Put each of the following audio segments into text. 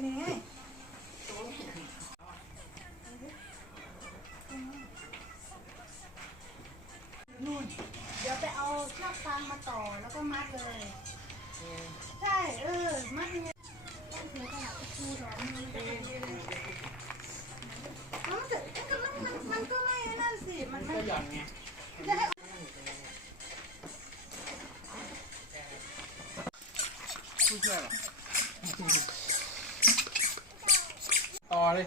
กันยังไงนู่นเดี๋ยวไปเอาเชือกฟางมาต่อแล้วก็มัดเลย ใช่ เออ มัดยังไงต้องถือขนาดครูหรอมันจะเป็นยังไงมันจะมันมันมันก็ไม่นั่นสิ มันไม่ก็หย่อนไงจะให้ผู้ช่วยหรอ ต่อเลย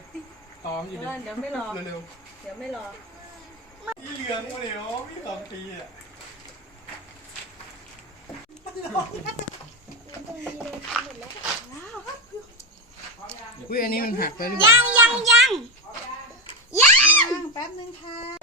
ต่อมันอยู่เดี๋ยวเดี๋ยวไม่รอ เร็วเดี๋ยวไม่รอ ๆพี่เหลืองมาเดี๋ยวพี่สองปีอะอุ้ยอันนี้มันหักไปหรือเปล่ายังยังยังยังนั่งแป๊บนึงค่ะ